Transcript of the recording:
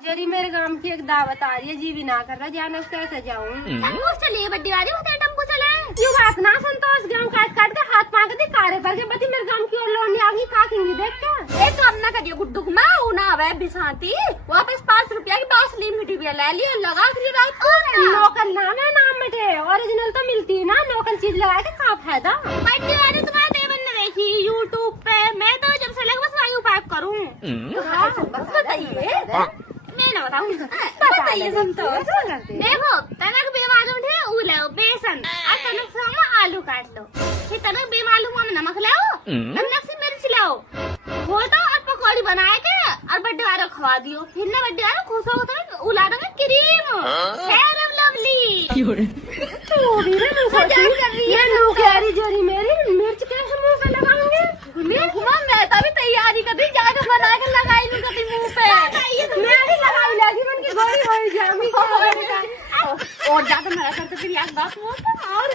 जरी मेरे गांव की एक दावत आ रही है, जी भी ना कर रहा, जाने कैसे जाऊँ। चलिए बड्डी वाली होते टम्पू चले। क्यों बात ना संतोष, गाँव काट काट के हाथ पाँव के कार्य करके बती मेरे गांव की ओर लौटने आ गई, काटेंगी देख के। ए तो हम ना करिए गुड्डू में उना आवे बिसाती वापस 5 रुपया की बासली मिट्टी भी ले लिया लगा के रात को। लोकल नाम है, नाम मटे ओरिजिनल तो मिलती है ना, लोकल चीज लगा के खा फायदा। बड्डी वाली तुम्हारे देवन ने देखी यूट्यूब पे, मैं तो जब से लगे बस वही उपाय करूँ। बस बताइए, मैं ना बताऊँ, बताइए संतोष। देखो तनक बेमालूम थे उले बेसन और तनक से आलू काट लो, फिर तनक बेमालूम में नमक लाओ, तनक से मिर्च लाओ, हो तो और पकौड़ी बनाए के और बड्डे वाला खवा दियो, फिर ना बड्डे वाला खुश हो तो उला दो क्रीम फेयर एंड लवली। तू भी ना मजाक कर रही है, नो कैरी जोरी मेरी मिर्च कैसे मुंह पे लगाऊंगी। मैं तो भी तैयारी कर दी, जाकर बना के लगाई लूं कभी मुंह पे। मैं भी लगाई लगी मन की गोली हो जाऊंगी और ज्यादा मेरा करते फिर याद बात हो और